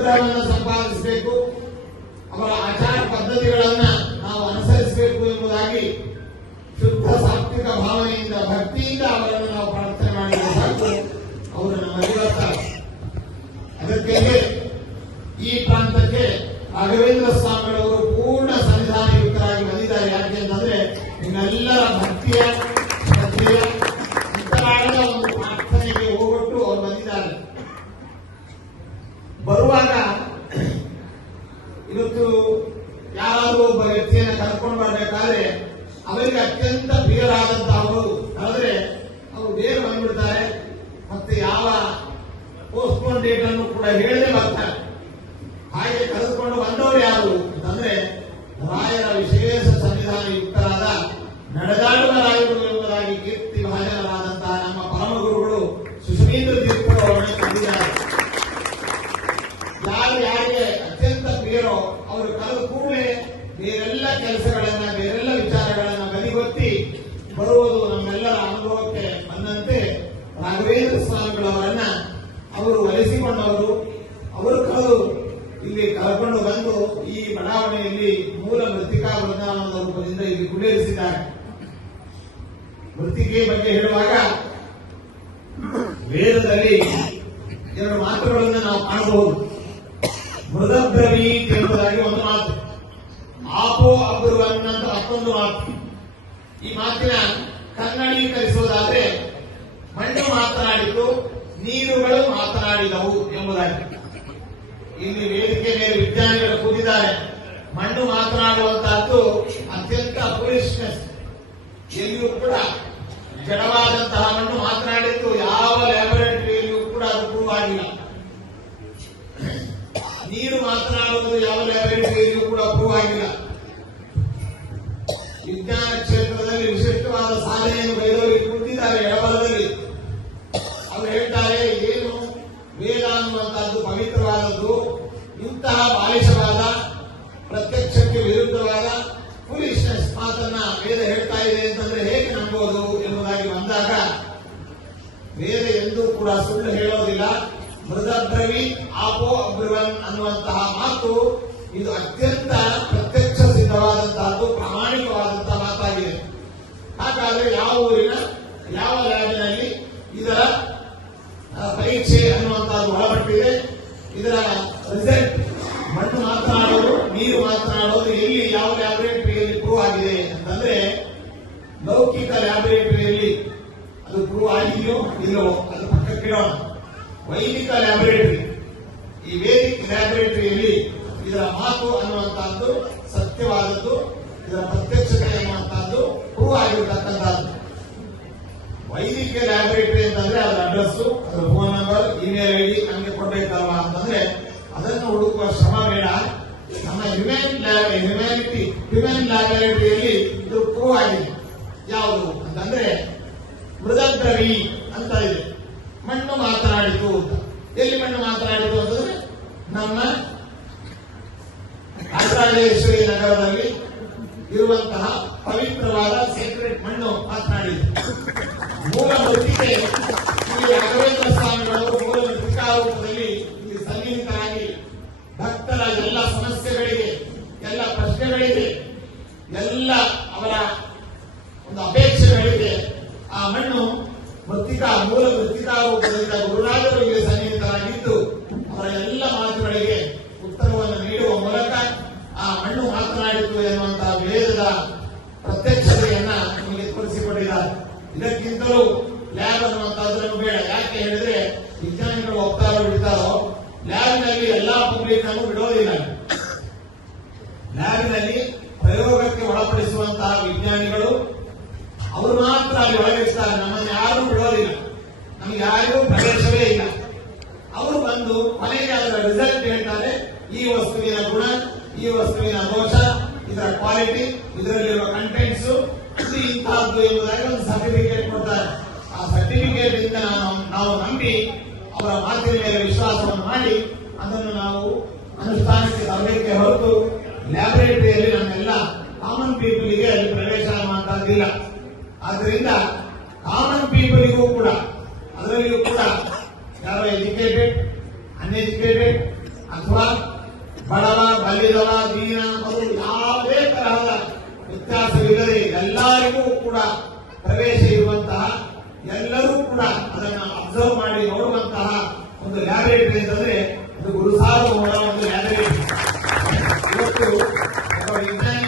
ಅನುಗ್ರಹವನ್ನು ಸಂಪಾದಿಸಬೇಕು, ಅವರ ಆಚಾರ ಪದ್ಧತಿಗಳನ್ನ ನಾವು ಅನುಸರಿಸಬೇಕು ಎಂಬುದಾಗಿ ಶುದ್ಧ ಸಾತ್ವಿಕ ಭಾವನೆಯಿಂದ ಭಕ್ತಿಯಿಂದ ಅವರನ್ನು ನಾವು ಪ್ರಾರ್ಥನೆ ಮಾಡಿದರೆ ಸಾಕು, ಅವರು ನಮ್ಮಲ್ಲಿ ಬರ್ತಾರೆ. ಅದಕ್ಕೆ ಈ ಪ್ರಾಂತಕ್ಕೆ ರಾಘವೇಂದ್ರ ಸ್ವಾಮಿಗಳವರು ಪೂರ್ಣ ಸನ್ನಿಧಾನಯುಕ್ತರಾಗಿ ಬಂದಿದ್ದಾರೆ. ಯಾಕೆ ಅಂತಂದ್ರೆ ನಿಮ್ಮೆಲ್ಲರ ಭಕ್ತಿಯ ಶ್ರದ್ಧೆಯ ಅಂತರಾಳದ ಒಂದು ಪ್ರಾರ್ಥನೆಗೆ ಹೋಗೊಟ್ಟು ಅವರು ಬಂದಿದ್ದಾರೆ. ಬರುವಾಗ ಇವತ್ತು ಯಾರಾದರೂ ಒಬ್ಬ ವ್ಯಕ್ತಿಯನ್ನು ಕರ್ಕೊಂಡು ಬರಬೇಕಾದ್ರೆ ಅವರಿಗೆ ಅತ್ಯಂತ ಪ್ರಿಯರಾದಂತಹವರು ಕರೆದ್ರೆ ಅವರು ಬೇಗ ಬಂದ್ಬಿಡ್ತಾರೆ. ಮತ್ತೆ ಯಾವ ಪೋಸ್ಟ್ಪೋನ್ ಡೇಟ್ ಅನ್ನು ಕೂಡ ಹೇಳದೆ ಬರ್ತಾರೆ. ಹಾಗೆ ಕರೆದುಕೊಂಡು ಬಂದವರು ಯಾರು ಅಂತಂದ್ರೆ ರಾಯರ ವಿಶೇಷ ಸನ್ನಿಧಾನ ಯುಕ್ತರಾದ ನಡೆದಾಡುವ ರಾಯರು ಎಂಬುದಾಗಿ ಕೀರ್ತಿ ಭಾಜನರಾದಂತಹ ನಮ್ಮ ಪರಮ ಗುರುಗಳು ಸುಷಮೀಂದ್ರ ತೀರ್ಥರು ಅವರನ್ನು ತಂದಿದ್ದಾರೆ. ಯಾರು ಯಾರಿಗೆ ಅತ್ಯಂತ ಪ್ರಿಯರೋ ಅವರು ಕರೆದ ಕೂಡಲೇ ಬೇರೆಲ್ಲ ಕೆಲಸಗಳನ್ನ ಬೇರೆಲ್ಲ ವಿಚಾರಗಳನ್ನ ಬದಿಗೊತ್ತಿ ಬರುವುದು ನಮ್ಮೆಲ್ಲರ ಅನುಭವಕ್ಕೆ ಬಂದಂತೆ ರಾಘವೇಂದ್ರ ಸ್ವಾಮಿಗಳವರನ್ನ ಅವರು ಒಲಿಸಿಕೊಂಡವರು. ಅವರು ಕರೆದು ಇಲ್ಲಿ ಕರ್ಕೊಂಡು ಬಂದು ಈ ಬಡಾವಣೆಯಲ್ಲಿ ಮೂಲ ಮೃತ್ತಿಕಾ ವೃಂದಾವನದ ರೂಪದಿಂದ ಇಲ್ಲಿ ಕುಡಿಯಿಸಿದ್ದಾರೆ. ಮೃತ್ತಿಕೆ ಬಗ್ಗೆ ಹೇಳುವಾಗ ವೇದದಲ್ಲಿ ಎರಡು ಮಾತುಗಳನ್ನು ನಾವು ಕಾಣಬಹುದು. ಮೃದಬ್ರವೀತ್ ಎಂಬುದಾಗಿ ಒಂದು ಮಾತು, ಆಪೋ ಅಬ್ರುವನ್ ಅಂತ ಮತ್ತೊಂದು ಮಾತು. ಈ ಮಾತಿನ ಕನ್ನಡೀಕರಿಸುವುದಾದ್ರೆ ಮಣ್ಣು ಮಾತನಾಡಿತು, ನೀರುಗಳು ಮಾತನಾಡಿದವು ಎಂಬುದಾಗಿ. ಇಲ್ಲಿ ವೇದಿಕೆ ಮೇಲೆ ವಿಜ್ಞಾನಿಗಳು ಕೂತಿದ್ದಾರೆ. ಮಣ್ಣು ಮಾತನಾಡುವಂತಹದ್ದು ಅತ್ಯಂತ ಫೂಲಿಶ್ನೆಸ್. ಎಲ್ಲಿಯೂ ಕೂಡ ಜಡವಾದಂತಹ ಮಣ್ಣು ಮಾತನಾಡಿದ್ದು ಯಾವ ಲ್ಯಾಬೊರೇಟರಿಯಲ್ಲಿಯೂ ಕೂಡ ಅದು ಪ್ರೂವ್ ಆಗಿಲ್ಲ. ನೀರು ಮಾತನಾಡುವುದು ಯಾವ ಲ್ಯಾಬೊರೇಟರಿಯಲ್ಲಿಯೂ ಕೂಡ ಪ್ರೂವ್ ಆಗಿಲ್ಲ. ವಿಜ್ಞಾನ ಕ್ಷೇತ್ರದಲ್ಲಿ ವಿಶಿಷ್ಟವಾದ ಸಾಧನೆಯನ್ನು ಬೈದವರು ಕೂತಿದ್ದಾರೆ ಎಡಬಲದಲ್ಲಿ. ಅವರು ಹೇಳ್ತಾರೆ, ಏನು ವೇದ ಅನ್ನುವಂತಹದ್ದು ಪವಿತ್ರವಾದದ್ದು, ಇಂತಹ ಬಾಲಿಶವಾದ ಪ್ರತ್ಯಕ್ಷಕ್ಕೆ ವಿರುದ್ಧವಾದ ಫೂಲಿಶ್ನೆಸ್ ಮಾತನ್ನ ವೇದ ಹೇಳ್ತಾ ಇದೆ ಅಂತಂದ್ರೆ ಹೇಗೆ ನಂಬೋದು ಎಂಬುದಾಗಿ ಬಂದಾಗ ವೇದ ಎಂದೂ ಕೂಡ ಸುಳ್ಳು ಹೇಳೋದಿಲ್ಲ. ಮೃದಬ್ರವಿ ಆಪೋ ಅಬ್ರುವನ್ ಅನ್ನುವಂತಹ ಮಾತು ಇದು ಅತ್ಯಂತ ಪ್ರತ್ಯಕ್ಷ ಸಿದ್ಧವಾದಂತಹದ್ದು, ಪ್ರಾಮಾಣಿಕವಾದಂತಹ ಮಾತಾಗಿದೆ. ಹಾಗಾದ್ರೆ ಯಾವ ಊರಿನ ಯಾವ ಲ್ಯಾಬಿನಲ್ಲಿ ಇದರ ಪರೀಕ್ಷೆ ಅನ್ನುವಂತಹದ್ದು ಒಳಪಟ್ಟಿದೆ, ಇದರ ರಿಸಲ್ಟ್ ಮಣ್ಣು ಮಾತನಾಡೋದು ನೀರು ಮಾತನಾಡೋದು ಎಲ್ಲಿ ಯಾವ ಲ್ಯಾಬೊರೇಟರಿಯಲ್ಲಿ ಪ್ರೂವ್ ಆಗಿದೆ ಅಂತಂದ್ರೆ ಲೌಕಿಕ ಲ್ಯಾಬೊರೇಟರಿಯಲ್ಲಿ ಅದು ಪ್ರೂವ್ ಆಗಿದೆಯೋ ಇಲ್ಲವೋ ಅದು ಪಕ್ಕಕ್ಕಿಡೋಣ. ವೈದಿಕ ಲ್ಯಾಬೊರೇಟರಿ, ಈ ವೇದಿಕ್ ಲ್ಯಾಬೊರೇಟರಿಯಲ್ಲಿ ಇದರ ಮಾತು ಅನ್ನುವಂತಹದ್ದು ಸತ್ಯವಾದದ್ದು, ಇದರ ಪ್ರತ್ಯಕ್ಷತೆ ಅನ್ನುವಂತಹದ್ದು ಪ್ರೂವ್ ಆಗಿರತಕ್ಕಂಥದ್ದು. ವೈದಿಕ ಲ್ಯಾಬೊರೇಟರಿ ಅಂತಂದ್ರೆ ಅದರ ಅಡ್ರೆಸ್, ಅದರ ಫೋನ್ ನಂಬರ್, ಇಮೇಲ್ ಐಡಿ ನಮಗೆ ಕೊಡಬೇಕಲ್ವಾ ಅಂತಂದ್ರೆ ಅದನ್ನು ಹುಡುಕುವ ಶ್ರಮ ಬೇಡ. ನಮ್ಮ ಹ್ಯೂಮನ್ ಲ್ಯಾಬೊರೇಟರಿಯಲ್ಲಿ ಇದು ಪ್ರೂವ್ ಆಗಿದೆ. ಯಾವುದು ಅಂತಂದ್ರೆ ಮೃದಬ್ರವಿ ಅಂತ ಇದೆ, ಮಣ್ಣು ಮಾತನಾಡಿತು ಅಂತ. ಎಲ್ಲಿ ಮಣ್ಣು ಮಾತನಾಡಿತು ಅಂತಂದ್ರೆ ನಮ್ಮ ರಾಜರಾಜೇಶ್ವರಿ ನಗರದಲ್ಲಿ ಇರುವಂತಹ ಪವಿತ್ರವಾದ ಸೀಕ್ರೆಟ್ ಮಣ್ಣು ಮಾತನಾಡಿದೆ. ಮೂಲ ಮೃತ್ತಿಕೆ ಇಲ್ಲಿ ರಾಘವೇಂದ್ರ ಸ್ವಾಮಿಗಳು ಮೂಲ ಮೃತ್ತಿಕಾ ರೂಪದಲ್ಲಿ ಇಲ್ಲಿ ಸನ್ನಿಹಿತರಾಗಿ ಭಕ್ತರ ಎಲ್ಲ ಸಮಸ್ಯೆಗಳಿಗೆ, ಎಲ್ಲ ಪ್ರಶ್ನೆಗಳಿಗೆ, ಎಲ್ಲ ಅವರ ಒಂದು ಅಪೇಕ್ಷೆಗಳಿಗೆ ಆ ಮಣ್ಣು ಮೂಲ ಮೃತ್ತಿಕಾ ರೂಪದಿಂದ ಗುರುರಾಜರು ಇಲ್ಲಿ ಸನ್ನಿಹಿತರಾಗಿದ್ದು ಅವರ ಎಲ್ಲ ಮಾತುಗಳಿಗೆ ಉತ್ತರವನ್ನು ನೀಡುವ ಮೂಲಕ ಆ ಮಣ್ಣು ಮಾತನಾಡಿತು ಎನ್ನುವಂತಹ ವೇದದ ಪ್ರತ್ಯಕ್ಷತೆಯನ್ನ ನಮಗೆ ತೋರಿಸಿಕೊಟ್ಟಿದ್ದಾರೆ. ಇದಕ್ಕಿಂತಲೂ ಲ್ಯಾಬ್ ಅನ್ನುವಂತಹದ್ರನ್ನು ಬೇಡ. ಯಾಕೆ ಹೇಳಿದ್ರೆ ವಿಜ್ಞಾನಿಗಳು ಒಪ್ತಾರೋ ಬಿಡ್ತಾರೋ, ಲ್ಯಾಬ್ನಲ್ಲಿ ಎಲ್ಲಾ ಪಬ್ಲಿಕ್ ಅನ್ನು ಬಿಡೋದಿಲ್ಲ. ಲ್ಯಾಬ್ನಲ್ಲಿ ಪ್ರಯೋಗಕ್ಕೆ ಒಳಪಡಿಸುವಂತಹ ವಿಜ್ಞಾನಿಗಳು ಅವರು ಮಾತ್ರ ಅಲ್ಲಿ ಒಳಗಿರ್ತಾರೆ. ನಮ್ಮನ್ನು ಯಾರೂ ಬಿಡೋದಿಲ್ಲ, ನಮ್ಗೆ ಯಾರಿಗೂ ಪ್ರವೇಶವೇ ಇಲ್ಲ. ಅವರು ಬಂದು ಮನೆಗೆ ಅದರ ರಿಸಲ್ಟ್ ಹೇಳ್ತಾರೆ. ಈ ವಸ್ತುವಿನ ಗುಣ, ಈ ವಸ್ತುವಿನ ದೋಷ, ಇದರ ಕ್ವಾಲಿಟಿ, ಇದರಲ್ಲಿರುವ ಕಂಟೆಂಟ್ಸ್ ಇದು ಇಂತಹದ್ದು ಎಂಬುದಾಗಿ ಒಂದು ಸರ್ಟಿಫಿಕೇಟ್ ಕೊಡ್ತಾರೆ. ಆ ಸರ್ಟಿಫಿಕೇಟ್ ಇಂದ ನಾವು ನಂಬಿ ಅವರ ಮಾತಿನ ಮೇಲೆ ವಿಶ್ವಾಸವನ್ನು ಮಾಡಿ ಅದನ್ನು ನಾವು ಅನುಷ್ಠಾನಕ್ಕೆ ತರಬೇಕೆ ಹೊರತು ಲ್ಯಾಬೊರೇಟರಿಯಲ್ಲಿ ನಮ್ಮೆಲ್ಲ ಕಾಮನ್ ಪೀಪಲ್ಗೆ ಅಲ್ಲಿ ಪ್ರವೇಶ ಮಾಡುವಂತಹದ್ದಿಲ್ಲ. ಆದ್ದರಿಂದ ಕಾಮನ್ ಪೀಪಲ್ಗೂ ಕೂಡ ಅದರಲ್ಲಿಯೂ ಕೂಡ ಯಾರೋ ಎಜುಕೇಟೆಡ್, ಅನ್ಎಜುಕೇಟೆಡ್, ಅಥವಾ ಬಡವ ಬಲ್ಲಿದವ ದೀನ ಮತ್ತು ಯಾವುದೇ ತರಹದ ವ್ಯತ್ಯಾಸವಿಲ್ಲದೆ ಎಲ್ಲರಿಗೂ ಕೂಡ ಪ್ರವೇಶ ಇರುವಂತಹ, ಎಲ್ಲರೂ ಕೂಡ ಅದನ್ನು ಅಬ್ಸರ್ವ್ ಮಾಡಿ ನೋಡುವಂತಹ ಒಂದು ಲ್ಯಾಬೊರೇಟರಿ ಅಂತಂದ್ರೆ ಇದು ಗುರುಸಾರ್ವಭೌಮರ